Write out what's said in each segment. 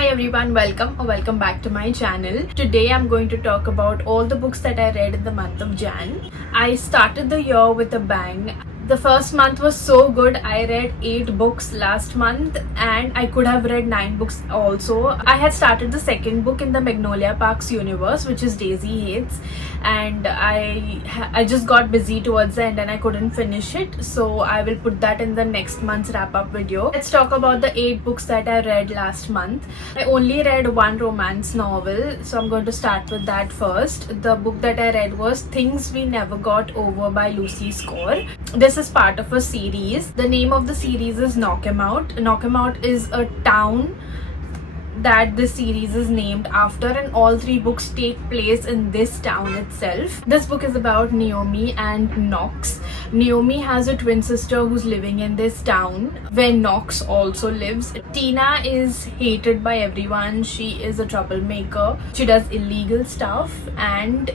Hi everyone, welcome or welcome back to my channel. Today I'm going to talk about all the books that I read in the month of Jan. I started the year with a bang. The first month was so good. I read 8 books last month and I could have read 9 books also. I had started the second book in the Magnolia Parks universe, which is Daisy Hates, and I just got busy towards the end and I couldn't finish it, so I will put that in the next month's wrap up video. Let's talk about the 8 books that I read last month. I only read one romance novel, so I'm going to start with that first. The book that I read was Things We Never Got Over by Lucy Score. This is part of a series. The name of the series is Knock 'Em Out. Knock 'Em Out is a town that this series is named after, and all 3 books take place in this town itself. This book is about Naomi and Knox. Naomi has a twin sister who's living in this town where Knox also lives. Tina is hated by everyone. She is a troublemaker. She does illegal stuff and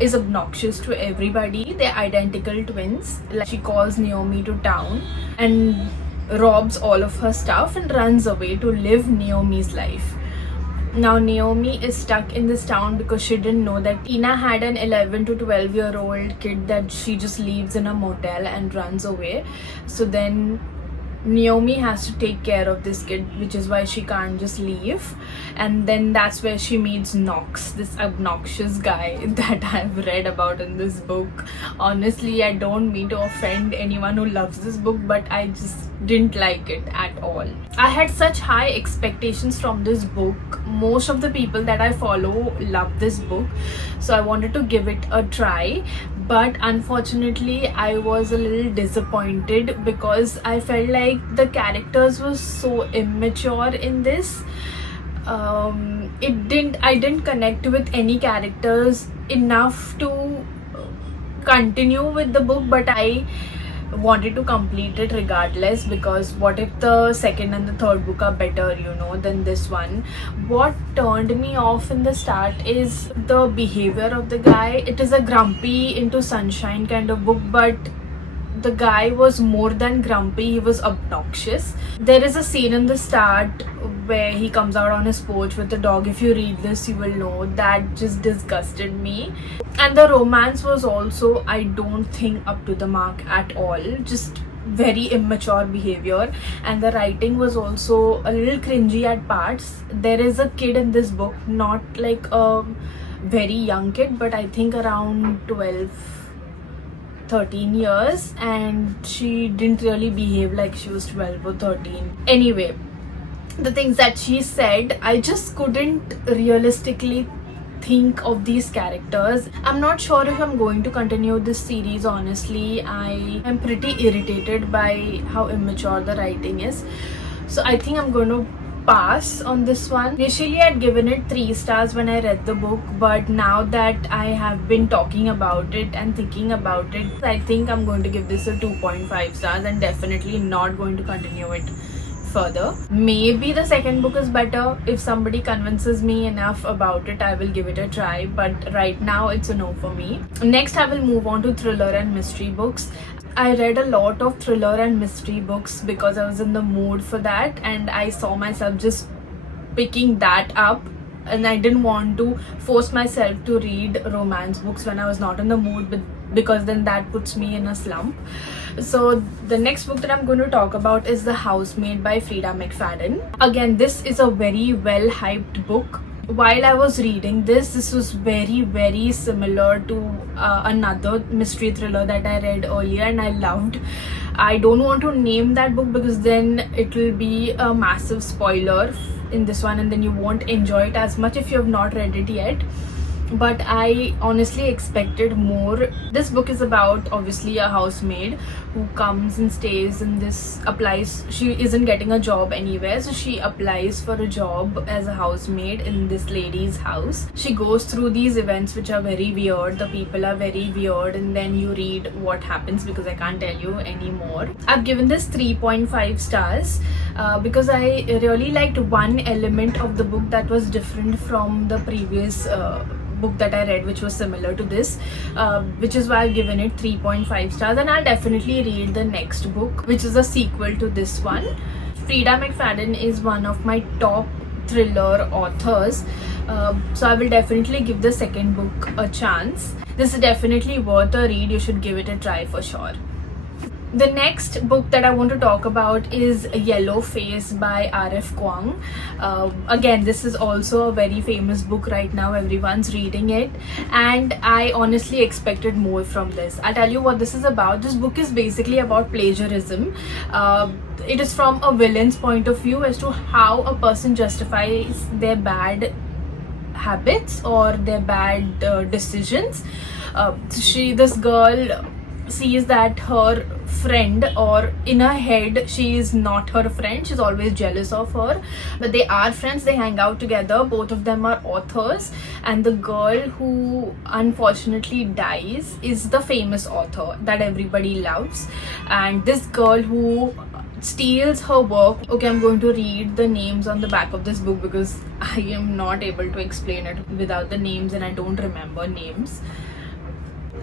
is obnoxious to everybody. They're identical twins. She calls Naomi to town and robs all of her stuff and runs away to live Naomi's life. Now Naomi is stuck in this town because she didn't know that Tina had an 11 to 12-year-old kid that she just leaves in a motel and runs away. So then Naomi has to take care of this kid, which is why she can't just leave. And then that's where she meets Knox, this obnoxious guy that I've read about in this book. Honestly, I don't mean to offend anyone who loves this book, but I just didn't like it at all. I had such high expectations from this book. Most of the people that I follow love this book, so I wanted to give it a try. But unfortunately, I was a little disappointed because I felt like the characters were so immature in this. I didn't connect with any characters enough to continue with the book, but I wanted to complete it regardless, because what if the second and the third book are better, than this one. What turned me off in the start is the behavior of the guy. It is a grumpy into sunshine kind of book, but the guy was more than grumpy, he was obnoxious. There is a scene in the start where he comes out on his porch with the dog. If you read this, you will know that just disgusted me. And the romance was also, I don't think, up to the mark at all. Just very immature behavior, and the writing was also a little cringy at parts. There is a kid in this book, not like a very young kid, but I think around 12-13 years, and she didn't really behave like she was 12 or 13. Anyway, the things that she said, I just couldn't realistically think of these characters. I'm not sure if I'm going to continue this series. Honestly, I am pretty irritated by how immature the writing is, so I think I'm going to pass on this one. Initially, I'd given it 3 stars when I read the book, but now that I have been talking about it and thinking about it, I think I'm going to give this a 2.5 stars and definitely not going to continue it further. Maybe the second book is better. If somebody convinces me enough about it, I will give it a try, but right now it's a no for me. Next, I will move on to thriller and mystery books. I read a lot of thriller and mystery books because I was in the mood for that, and I saw myself just picking that up, and I didn't want to force myself to read romance books when I was not in the mood, because then that puts me in a slump. So the next book that I'm going to talk about is The Housemaid by Freida McFadden. Again, this is a very well hyped book. While I was reading this was very, very similar to another mystery thriller that I read earlier and I loved. I don't want to name that book because then it will be a massive spoiler in this one, and then you won't enjoy it as much if you have not read it yet. But I honestly expected more. This book is about, obviously, a housemaid who comes and stays in this, applies, she isn't getting a job anywhere, so she applies for a job as a housemaid in this lady's house. She goes through these events which are very weird, the people are very weird, and then you read what happens because I can't tell you anymore. I've given this 3.5 stars because I really liked one element of the book that was different from the previous book that I read, which was similar to this, which is why I've given it 3.5 stars, and I'll definitely read the next book, which is a sequel to this one. Freida McFadden is one of my top thriller authors. So I will definitely give the second book a chance. This is definitely worth a read. You should give it a try for sure. The next book that I want to talk about is Yellow Face by R.F. Kuang. Again, this is also a very famous book right now. Everyone's reading it, and I honestly expected more from this. I'll tell you what this is about. This book is basically about plagiarism. It is from a villain's point of view as to how a person justifies their bad habits or their bad decisions. This girl sees that her friend, or in her head she is not her friend, she's always jealous of her, but they are friends, they hang out together, both of them are authors, and the girl who unfortunately dies is the famous author that everybody loves. And this girl who steals her work, okay, I'm going to read the names on the back of this book because I am not able to explain it without the names and I don't remember names.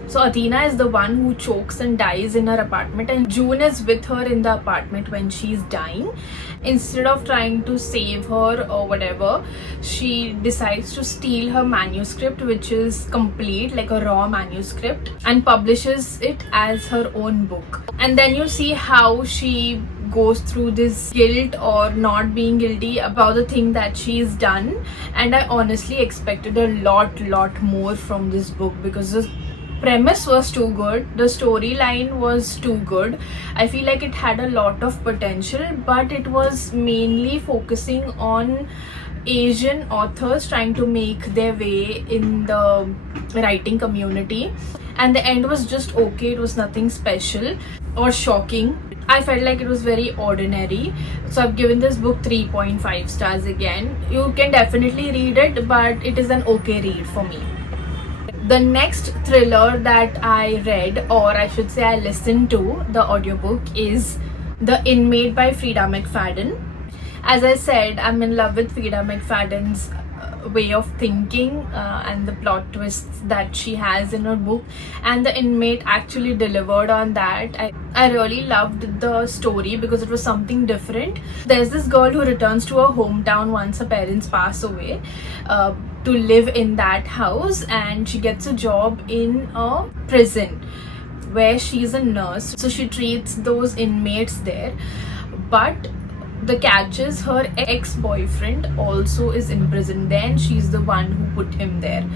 So Athena is the one who chokes and dies in her apartment, and June is with her in the apartment when she's dying. Instead of trying to save her or whatever, she decides to steal her manuscript, which is complete, like a raw manuscript, and publishes it as her own book. And then you see how she goes through this guilt or not being guilty about the thing that she's done. And I honestly expected a lot more from this book because the premise was too good, the storyline was too good. I feel like it had a lot of potential, but it was mainly focusing on Asian authors trying to make their way in the writing community, and the end was just okay. It was nothing special or shocking. I felt like it was very ordinary, so I've given this book 3.5 stars again. You can definitely read it, but it is an okay read for me. The next thriller that I read, or I should say I listened to, the audiobook, is The Inmate by Frida McFadden. As I said, I'm in love with Frida McFadden's way of thinking and the plot twists that she has in her book, and The Inmate actually delivered on that. I really loved the story because it was something different. There's this girl who returns to her hometown once her parents pass away to live in that house, and she gets a job in a prison where she's a nurse, so she treats those inmates there. But the catch is her ex-boyfriend also is in prison there, and she's the one who put him there.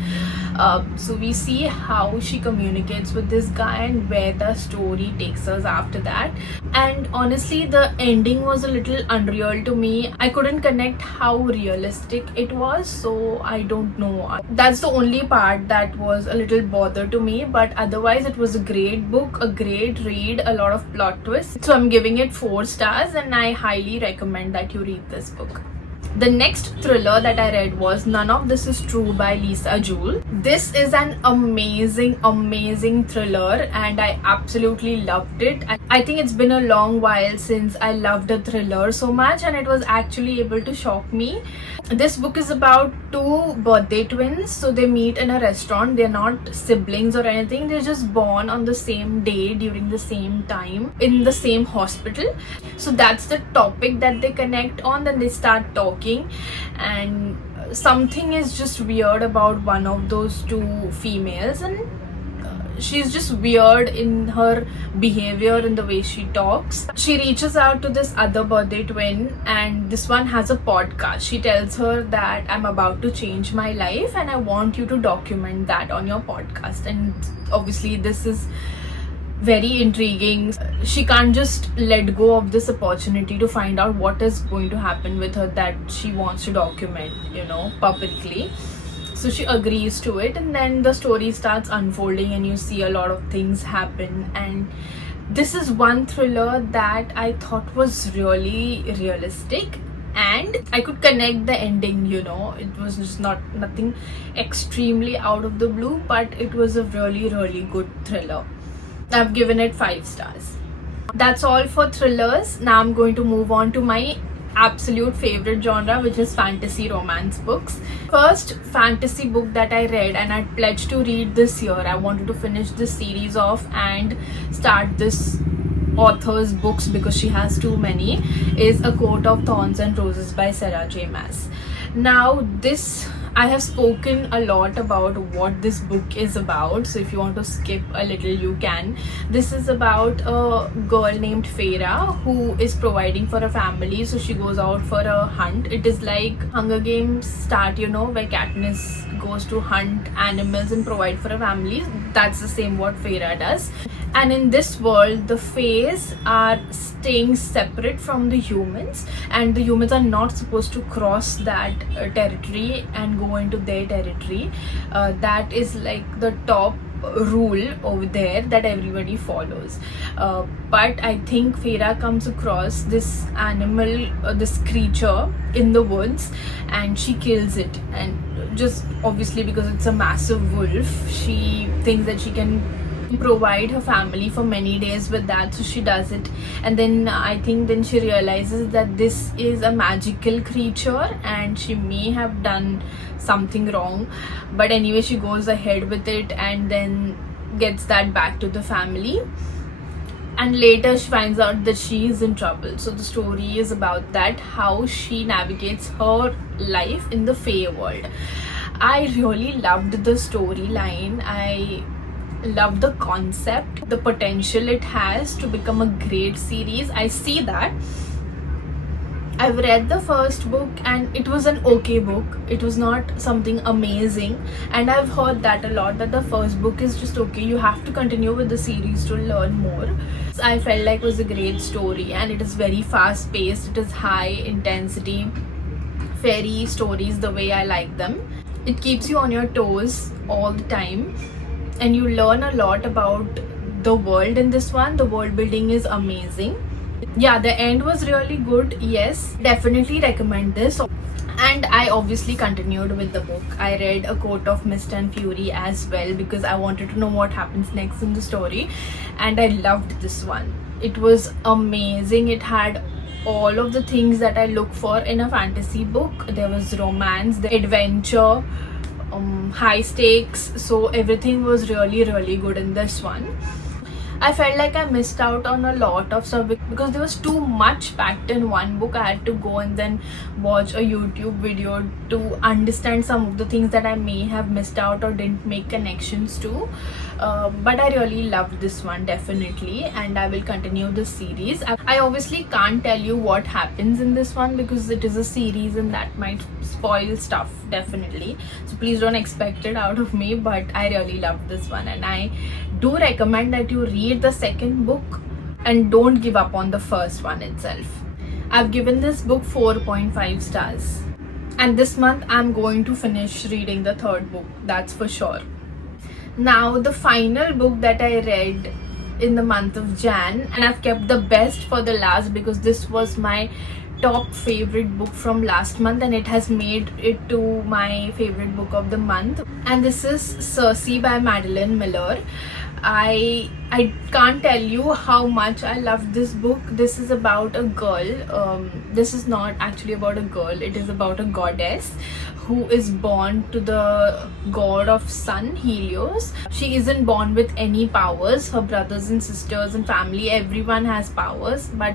So we see how she communicates with this guy and where the story takes us after that. And honestly, the ending was a little unreal to me. I couldn't connect how realistic it was, so I don't know. That's the only part that was a little bother to me, but otherwise it was a great book, a great read, a lot of plot twists. So I'm giving it 4 stars, and I highly recommend that you read this book. The next thriller that I read was None of This Is True by Lisa Jewell. This is an amazing thriller, and I absolutely loved it. I think it's been a long while since I loved a thriller so much, and it was actually able to shock me. This book is about 2 birthday twins. So they meet in a restaurant. They're not siblings or anything. They're just born on the same day during the same time in the same hospital. So that's the topic that they connect on. Then they start talking, and something is just weird about one of those 2 females, and she's just weird in her behavior, in the way she talks. She reaches out to this other birthday twin, and this one has a podcast. She tells her that I'm about to change my life and I want you to document that on your podcast. And obviously this is very intriguing. She can't just let go of this opportunity to find out what is going to happen with her that she wants to document, publicly. So she agrees to it, and then the story starts unfolding and you see a lot of things happen. And this is one thriller that I thought was really realistic, and I could connect the ending. It was just nothing extremely out of the blue, but it was a really good thriller. I've given it 5 stars. That's all for thrillers. Now I'm going to move on to my absolute favorite genre, which is fantasy romance books. First fantasy book that I read, and I pledged to read this year, I wanted to finish this series off and start this author's books because she has too many, is A Court of Thorns and Roses by Sarah J Maas. Now this, I have spoken a lot about what this book is about, so if you want to skip a little you can. This is about a girl named Feyre who is providing for a family, so she goes out for a hunt. It is like Hunger Games start, you know, where Katniss goes to hunt animals and provide for a family. That's the same what Feyre does. And in this world, the Fays are staying separate from the humans, and the humans are not supposed to cross that territory and go into their territory. That is like the top rule over there that everybody follows. But I think Feyre comes across this animal, this creature in the woods, and she kills it. And just obviously because it's a massive wolf, she thinks that she can provide her family for many days with that, so she does it. And then I think then she realizes that this is a magical creature and she may have done something wrong, but anyway she goes ahead with it and then gets that back to the family. And later she finds out that she is in trouble. So the story is about that, how she navigates her life in the Fae world. I really loved the storyline. I love the concept, the potential it has to become a great series. I see that. I've read the first book and it was an okay book. It was not something amazing, and I've heard that a lot, that the first book is just okay, you have to continue with the series to learn more. So I felt like it was a great story, and it is very fast paced, it is high intensity fairy stories the way I like them. It keeps you on your toes all the time, and you learn a lot about the world in this one. The world building is amazing. Yeah, the end was really good. Yes, definitely recommend this. And I obviously continued with the book. I read A Court of Mist and Fury as well because I wanted to know what happens next in the story, and I loved this one. It was amazing. It had all of the things that I look for in a fantasy book. There was romance, the adventure, high stakes, so everything was really good in this one. I felt like I missed out on a lot of stuff because there was too much packed in one book. I had to go and then watch a YouTube video to understand some of the things that I may have missed out or didn't make connections to. But I really loved this one, definitely, and I will continue this series. I obviously can't tell you what happens in this one because it is a series and that might spoil stuff, definitely, so please don't expect it out of me. But I really loved this one, and I do recommend that you read the second book and don't give up on the first one itself. I've given this book 4.5 stars, and this month I'm going to finish reading the third book, that's for sure. Now the final book that I read in the month of Jan, and I've kept the best for the last because this was my top favorite book from last month and it has made it to my favorite book of the month, and this is Circe by Madeline Miller. I can't tell you how much I loved this book. This is about a girl. This is not actually about a girl, it is about a goddess who is born to the god of sun, Helios. She isn't born with any powers. Her brothers and sisters and family, everyone has powers, but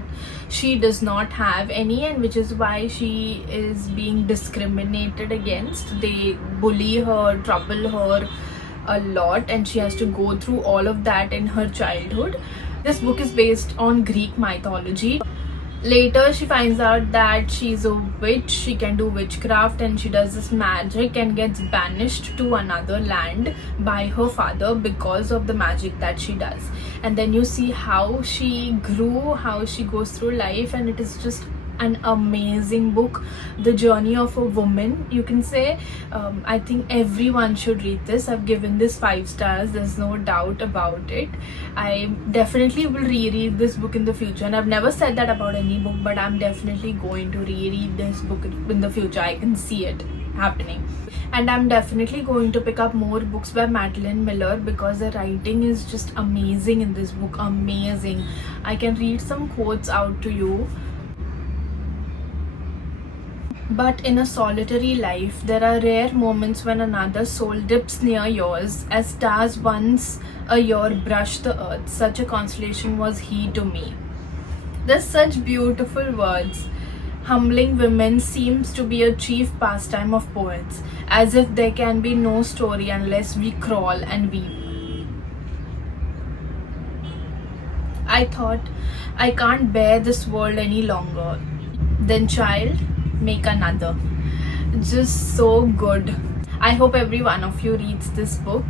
she does not have any, and which is why she is being discriminated against. They bully her, trouble her a lot, and she has to go through all of that in her childhood. This book is based on Greek mythology. Later she finds out that she's a witch, she can do witchcraft, and she does this magic and gets banished to another land by her father because of the magic that she does. And then you see how she grew, how she goes through life, and it is just an amazing book. The journey of a woman, you can say. I think everyone should read this. I've given this 5 stars, there's no doubt about it. I definitely will reread this book in the future, and I've never said that about any book, but I'm definitely going to reread this book in the future. I can see it happening. And I'm definitely going to pick up more books by Madeline Miller because the writing is just amazing in this book. Amazing. I can read some quotes out to you. But in a solitary life, there are rare moments when another soul dips near yours, as stars once a year brush the earth. Such a consolation was he to me. There's such beautiful words. Humbling women seems to be a chief pastime of poets, as if there can be no story unless we crawl and weep. I thought, I can't bear this world any longer. Then, child, make another. Just so good. I hope every one of you reads this book.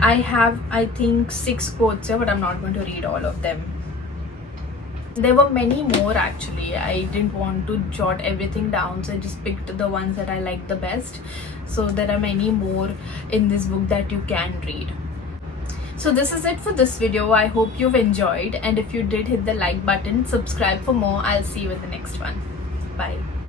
I have, I think, 6 quotes here, but I'm not going to read all of them. There were many more actually. I didn't want to jot everything down, so I just picked the ones that I liked the best. So there are many more in this book that you can read. So this is it for this video. I hope you've enjoyed, and if you did, hit the like button, subscribe for more. I'll see you in the next one. Bye.